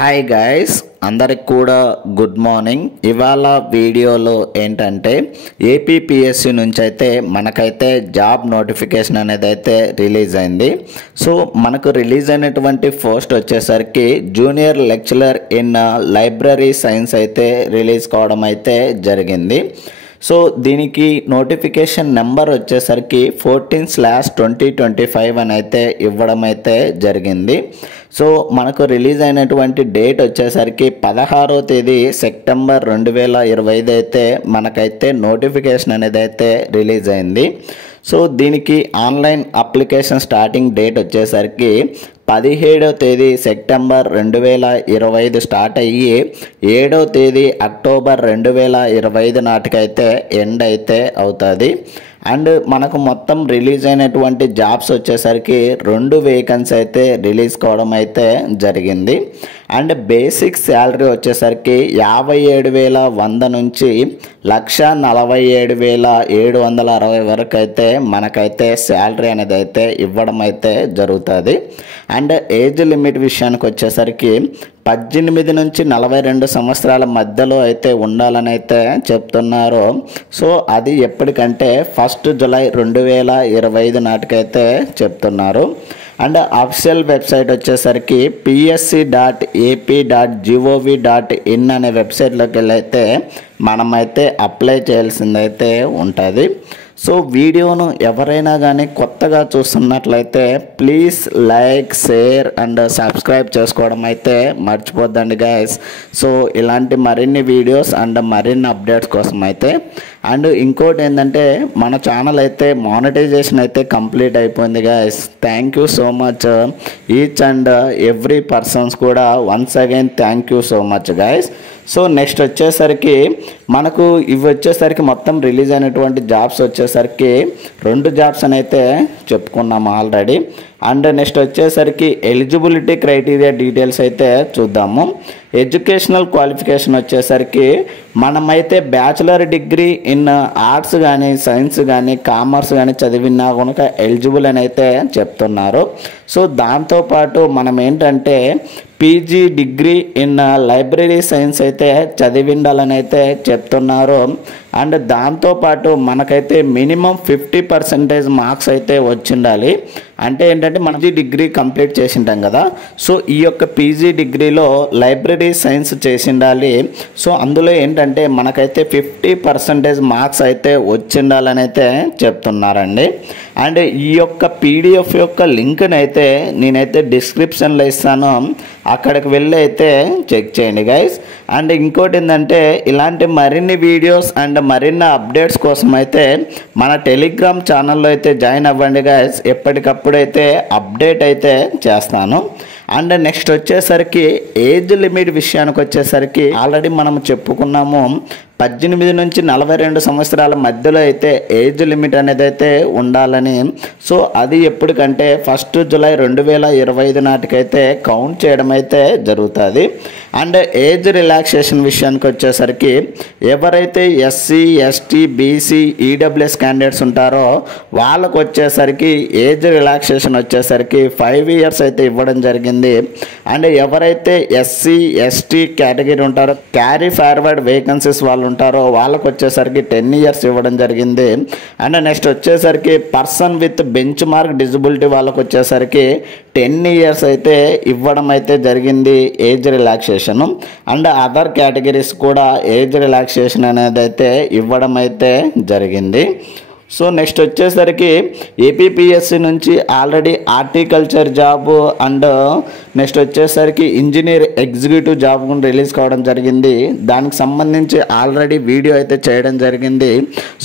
Hi guys, అందరికి కూడా good morning. ఇవాళ వీడియోలో ఏంటంటే ఏపీపీఎస్సీ నుంచి అయితే మనకైతే జాబ్ నోటిఫికేషన్ అనేది అయితే రిలీజ్ అయింది. సో మనకు రిలీజ్ అయినటువంటి పోస్ట్ వచ్చేసరికి junior lecturer in library science అయితే రిలీజ్ కావడం అయితే జరిగింది. సో దీనికి నోటిఫికేషన్ నెంబర్ వచ్చేసరికి 14/2025 అని అయితే ఇవ్వడం అయితే జరిగింది. సో మనకు రిలీజ్ అయినటువంటి డేట్ వచ్చేసరికి 16వ తేదీ సెప్టెంబర్ 2025 అయితే మనకైతే నోటిఫికేషన్ అనేది అయితే రిలీజ్ అయింది. సో దీనికి ఆన్లైన్ అప్లికేషన్ స్టార్టింగ్ డేట్ వచ్చేసరికి 17వ తేదీ సెప్టెంబర్ 2025 స్టార్ట్ అయ్యి 7వ తేదీ అక్టోబర్ 2025 నాటికైతే ఎండ్ అయితే అవుతుంది. అండ్ మనకు మొత్తం రిలీజ్ అయినటువంటి జాబ్స్ వచ్చేసరికి 2 వేకెన్సీ అయితే రిలీజ్ కావడం అయితే జరిగింది. అండ్ బేసిక్ శాలరీ వచ్చేసరికి 57,100 నుంచి 1,47,760 వరకు అయితే మనకైతే శాలరీ అనేది అయితే ఇవ్వడం అయితే జరుగుతుంది. అండ్ ఏజ్ లిమిట్ విషయానికి వచ్చేసరికి 18 నుంచి 42 సంవత్సరాల మధ్యలో అయితే ఉండాలని అయితే చెప్తున్నారు. సో అది ఎప్పటికంటే 1 జూలై 2025 నాటికైతే చెప్తున్నారు. అండ్ అఫీషియల్ వెబ్సైట్ వచ్చేసరికి psc.ap.gov.in అనే వెబ్సైట్లోకి వెళ్ళైతే మనమైతే అప్లై చేయాల్సిందైతే ఉంటుంది. సో వీడియోను ఎవరైనా కానీ కొత్తగా చూస్తున్నట్లయితే please like, share and subscribe చేసుకోవడం అయితే మర్చిపోద్దండి గైస్. సో ఇలాంటి మరిన్ని వీడియోస్ అండ్ మరిన్ని అప్డేట్స్ కోసం అయితే. అండ్ ఇంకోటి ఏంటంటే మన ఛానల్ అయితే మానిటైజేషన్ అయితే కంప్లీట్ అయిపోయింది guys. Thank you so much each and every persons కూడా once again thank you so much guys. So next వచ్చేసరికి మనకు ఇవి వచ్చేసరికి మొత్తం రిలీజ్ అయినటువంటి జాబ్స్ వచ్చేసరికి 2 జాబ్స్ అని అయితే చెప్పుకున్నాము ఆల్రెడీ. అండ్ నెక్స్ట్ వచ్చేసరికి ఎలిజిబిలిటీ క్రైటీరియా డీటెయిల్స్ అయితే చూద్దాము. ఎడ్యుకేషనల్ క్వాలిఫికేషన్ వచ్చేసరికి మనమైతే బ్యాచిలర్ డిగ్రీ ఇన్ ఆర్ట్స్ కానీ, సైన్స్ కానీ, కామర్స్ కానీ చదివినా కనుక ఎలిజిబుల్ అని అయితే చెప్తున్నారు. సో దాంతోపాటు మనం ఏంటంటే PG degree in library science అయితే చదివిండాలని అయితే చెప్తున్నారు. అండ్ దాంతోపాటు మనకైతే మినిమం 50% మార్క్స్ అయితే వచ్చిండాలి. అంటే ఏంటంటే మనం డిగ్రీ కంప్లీట్ చేసింటాం కదా, సో ఈ యొక్క పీజీ డిగ్రీలో లైబ్రరీ సైన్స్ చేసిండాలి. సో అందులో ఏంటంటే మనకైతే 50% మార్క్స్ అయితే వచ్చిండాలని అయితే చెప్తున్నారండి. అండ్ ఈ యొక్క పీడిఎఫ్ యొక్క లింక్ని అయితే నేనైతే డిస్క్రిప్షన్లో ఇస్తాను, అక్కడికి వెళ్ళి అయితే చెక్ చేయండి గైస్. అండ్ ఇంకోటి ఏంటంటే ఇలాంటి మరిన్ని వీడియోస్ అండ్ మరిన్ని అప్డేట్స్ కోసం అయితే మన టెలిగ్రామ్ ఛానల్లో అయితే జాయిన్ అవ్వండి గైస్. ఎప్పటికప్పుడు అయితే అప్డేట్ అయితే చేస్తాను. అండ్ నెక్స్ట్ వచ్చేసరికి ఏజ్ లిమిట్ విషయానికి వచ్చేసరికి ఆల్రెడీ మనం చెప్పుకున్నాము 18 నుంచి 42 సంవత్సరాల మధ్యలో అయితే ఏజ్ లిమిట్ అనేది అయితే ఉండాలని. సో అది ఎప్పటికంటే 1 జూలై 2025 నాటికైతే కౌంట్ చేయడం అయితే జరుగుతుంది. అండ్ ఏజ్ రిలాక్సేషన్ విషయానికి వచ్చేసరికి ఎవరైతే SC, ST, BC, EWS candidates ఉంటారో వాళ్ళకు వచ్చేసరికి ఏజ్ రిలాక్సేషన్ వచ్చేసరికి 5 years అయితే ఇవ్వడం జరిగింది. అండ్ ఎవరైతే ఎస్సీ, ఎస్టీ కేటగిరీ ఉంటారో క్యారీ ఫార్వర్డ్ వేకెన్సీస్ వాళ్ళు ఉంటారో వాళ్ళకు వచ్చేసరికి 10 years ఇవ్వడం జరిగింది. అండ్ నెక్స్ట్ వచ్చేసరికి person with bench mark disability వాళ్ళకు వచ్చేసరికి 10 years అయితే ఇవ్వడం అయితే జరిగింది age relaxation. And other categories కూడా ఏజ్ రిలాక్సేషన్ అనేది అయితే ఇవ్వడం అయితే జరిగింది. సో నెక్స్ట్ వచ్చేసరికి ఏపీపీఎస్సీ నుంచి already horticulture job and next వచ్చేసరికి ఇంజనీర్ ఎగ్జిక్యూటివ్ జాబ్ కూడా రిలీజ్ కావడం జరిగింది. దానికి సంబంధించి ఆల్రెడీ వీడియో అయితే చేయడం జరిగింది.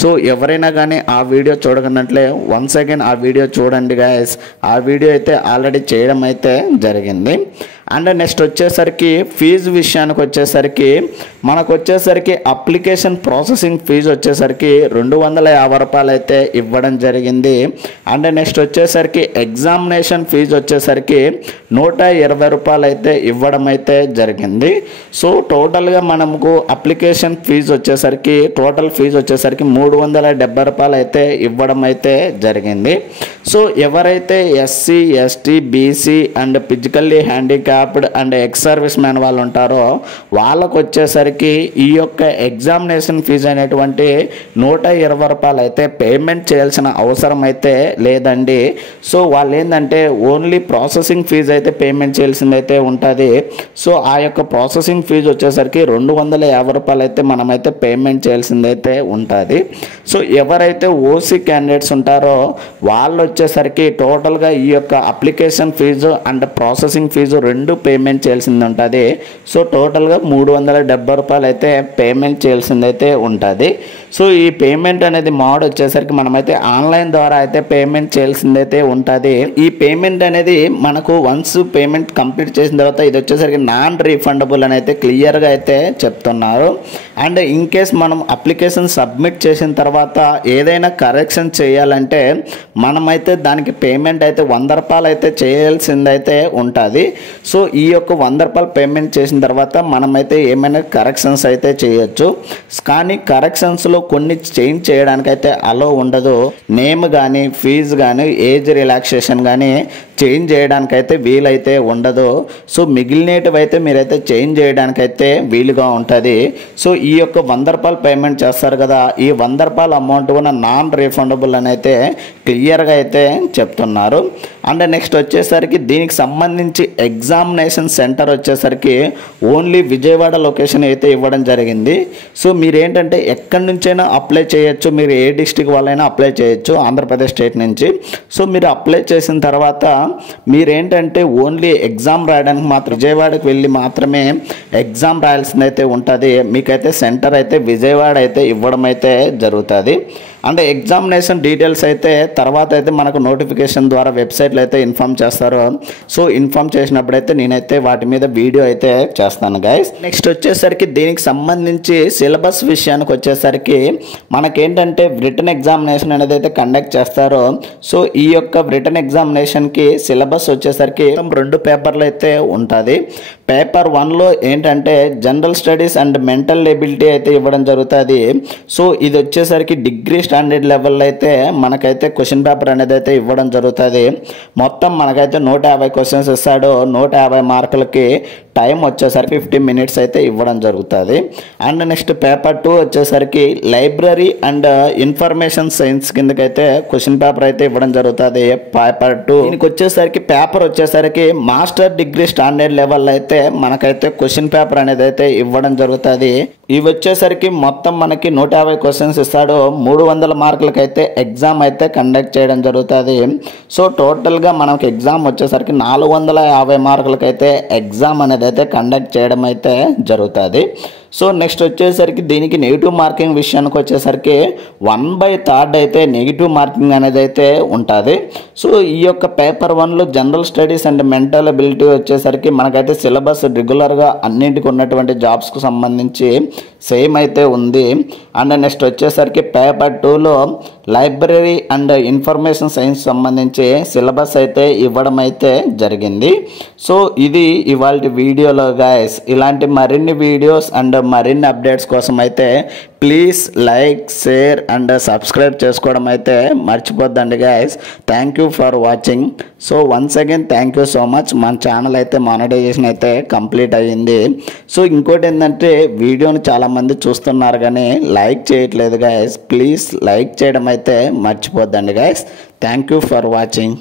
సో ఎవరైనా కానీ ఆ వీడియో చూడకున్నట్లే వన్స్ అగైన్ ఆ వీడియో చూడండి గైస్. ఆ వీడియో అయితే ఆల్రెడీ చేయడం అయితే జరిగింది. అండ్ నెక్స్ట్ వచ్చేసరికి ఫీజు విషయానికి వచ్చేసరికి మనకు వచ్చేసరికి అప్లికేషన్ ప్రాసెసింగ్ ఫీజు వచ్చేసరికి 250 రూపాయలు అయితే ఇవ్వడం జరిగింది. అండ్ నెక్స్ట్ వచ్చేసరికి ఎగ్జామినేషన్ ఫీజు వచ్చేసరికి 120 రూపాయలు అయితే ఇవ్వడం అయితే జరిగింది. సో టోటల్గా మనకు అప్లికేషన్ ఫీజు వచ్చేసరికి టోటల్ ఫీజు వచ్చేసరికి 370 రూపాయలు అయితే ఇవ్వడం అయితే జరిగింది. సో ఎవరైతే SC, ST, BC and physically handicap handicapped and ex service man వాళ్ళు ఉంటారో వాళ్ళకు వచ్చేసరికి ఈ యొక్క ఎగ్జామినేషన్ ఫీజు అనేటువంటి 120 రూపాయలు అయితే పేమెంట్ చేయాల్సిన అవసరం అయితే లేదండి. సో వాళ్ళు ఏంటంటే ఓన్లీ ప్రాసెసింగ్ ఫీజు అయితే పేమెంట్ చేయాల్సిందైతే ఉంటుంది. సో ఆ యొక్క ప్రాసెసింగ్ ఫీజు వచ్చేసరికి 250 రూపాయలు అయితే మనమైతే పేమెంట్ చేయాల్సిందైతే ఉంటుంది. సో ఎవరైతే ఓసీ క్యాండిడేట్స్ ఉంటారో వాళ్ళు వచ్చేసరికి టోటల్గా ఈ యొక్క application fee and processing fee రెండు పేమెంట్ చేయాల్సింది ఉంటుంది. సో టోటల్గా 370 రూపాయలు అయితే పేమెంట్ చేయాల్సిందైతే ఉంటుంది. సో ఈ పేమెంట్ అనేది మోడ్ వచ్చేసరికి మనమైతే ఆన్లైన్ ద్వారా అయితే పేమెంట్ చేయాల్సిందైతే ఉంటుంది. ఈ పేమెంట్ అనేది మనకు వన్స్ పేమెంట్ కంప్లీట్ చేసిన తర్వాత ఇది వచ్చేసరికి నాన్ రీఫండబుల్ అని అయితే క్లియర్గా అయితే చెప్తున్నారు. అండ్ ఇన్ కేస్ మనం అప్లికేషన్ సబ్మిట్ చేసిన తర్వాత ఏదైనా కరెక్షన్ చేయాలంటే మనమైతే దానికి పేమెంట్ అయితే 100 రూపాయలు అయితే చేయాల్సిందైతే ఉంటుంది. సో ఈ యొక్క 100 రూపాయలు పేమెంట్ చేసిన తర్వాత మనమైతే ఏమైనా కరెక్షన్స్ అయితే చేయొచ్చు. కానీ కరెక్షన్స్లో కొన్ని చేంజ్ చేయడానికి అయితే అలో ఉండదు. నేమ్ కానీ ఫీజు కానీ ఏజ్ రిలాక్సేషన్ కానీ చేంజ్ చేయడానికైతే వీలైతే ఉండదు. సో మిగిలినవి అయితే మీరైతే చేంజ్ చేయడానికైతే వీలుగా ఉంటుంది. సో ఈ యొక్క 100 రూపాయలు పేమెంట్ చేస్తారు కదా, ఈ 100 రూపాయల అమౌంట్ కూడా నాన్ రీఫండబుల్ అని అయితే క్లియర్గా అయితే చెప్తున్నారు. అండ్ నెక్స్ట్ వచ్చేసరికి దీనికి సంబంధించి ఎగ్జామినేషన్ సెంటర్ వచ్చేసరికి ఓన్లీ విజయవాడ లొకేషన్ అయితే ఇవ్వడం జరిగింది. సో మీరేంటంటే ఎక్కడి నుంచైనా అప్లై చేయొచ్చు, మీరు ఏ డిస్టిక్ వాళ్ళైనా అప్లై చేయొచ్చు ఆంధ్రప్రదేశ్ స్టేట్ నుంచి. సో మీరు అప్లై చేసిన తర్వాత మీరేంటంటే ఓన్లీ ఎగ్జామ్ రాయడానికి మాత్రం విజయవాడకి వెళ్ళి మాత్రమే ఎగ్జామ్ రాయాల్సింది అయితే ఉంటుంది. మీకైతే సెంటర్ అయితే విజయవాడ అయితే ఇవ్వడం అయితే జరుగుతుంది. అండ్ ఎగ్జామినేషన్ డీటెయిల్స్ అయితే తర్వాత అయితే మనకు నోటిఫికేషన్ ద్వారా వెబ్సైట్లో అయితే ఇన్ఫామ్ చేస్తారు. సో ఇన్ఫామ్ చేసినప్పుడైతే నేనైతే వాటి మీద వీడియో అయితే చేస్తాను గైస్. నెక్స్ట్ వచ్చేసరికి దీనికి సంబంధించి సిలబస్ విషయానికి వచ్చేసరికి మనకేంటంటే రిటన్ ఎగ్జామినేషన్ అనేది అయితే కండక్ట్ చేస్తారు. సో ఈ యొక్క రిటన్ ఎగ్జామినేషన్కి సిలబస్ వచ్చేసరికి 2 పేపర్లు అయితే ఉంటుంది. పేపర్ 1లో ఏంటంటే general studies and mental ability అయితే ఇవ్వడం జరుగుతుంది. సో ఇది వచ్చేసరికి డిగ్రీ స్టాండర్డ్ లెవెల్లో అయితే మనకైతే క్వశ్చన్ పేపర్ అనేది అయితే ఇవ్వడం జరుగుతుంది. మొత్తం మనకైతే 150 క్వశ్చన్స్ ఇస్తాడు. 150 మార్కులకి టైం వచ్చేసరికి 50 మినిట్స్ అయితే ఇవ్వడం జరుగుతుంది. అండ్ నెక్స్ట్ పేపర్ 2 వచ్చేసరికి లైబ్రరీ అండ్ ఇన్ఫర్మేషన్ సైన్స్ కిందకైతే క్వశ్చన్ పేపర్ అయితే ఇవ్వడం జరుగుతుంది. పేపర్ 2 దీనికి వచ్చేసరికి పేపర్ వచ్చేసరికి మాస్టర్ డిగ్రీ స్టాండర్డ్ లెవెల్ అయితే మనకైతే క్వశ్చన్ పేపర్ అనేది అయితే ఇవ్వడం జరుగుతుంది. ఇవి వచ్చేసరికి మొత్తం మనకి 150 క్వశ్చన్స్ ఇస్తాడు. 300 మార్కులకి అయితే ఎగ్జామ్ అయితే కండక్ట్ చేయడం జరుగుతుంది. సో టోటల్గా మనకి ఎగ్జామ్ వచ్చేసరికి 450 మార్కులకి అయితే ఎగ్జామ్ అనేది అయితే కండక్ట్ చేయడం అయితే జరుగుతుంది. సో నెక్స్ట్ వచ్చేసరికి దీనికి నెగిటివ్ మార్కింగ్ విషయానికి వచ్చేసరికి 1/3 అయితే నెగిటివ్ మార్కింగ్ అనేది అయితే ఉంటుంది. సో ఈ యొక్క పేపర్ 1లో general studies and mental ability వచ్చేసరికి మనకైతే సిలబస్ రెగ్యులర్గా అన్నింటికి ఉన్నటువంటి జాబ్స్కు సంబంధించి సేమ్ అయితే ఉంది. అండ్ నెక్స్ట్ వచ్చేసరికి పేపర్ 2లో లైబ్రరీ అండ్ ఇన్ఫర్మేషన్ సైన్స్ సంబంధించి సిలబస్ అయితే ఇవ్వడం అయితే జరిగింది. సో ఇది ఇవాళ వీడియోలో గైస్. ఇలాంటి మరిన్ని వీడియోస్ అండ్ మరిన్ని అప్డేట్స్ కోసం అయితే please like, share and subscribe చేసుకోవడం అయితే మర్చిపోద్దండి guys. Thank you for watching. So once again thank you so much. మన ఛానల్ అయితే మానిటైజేషన్ అయితే కంప్లీట్ అయ్యింది. సో ఇంకోటి ఏంటంటే వీడియోని చాలామంది చూస్తున్నారు కానీ లైక్ చేయట్లేదు గైస్. ప్లీజ్ లైక్ చేయడం అయితే మర్చిపోద్దండి guys. Thank you for watching.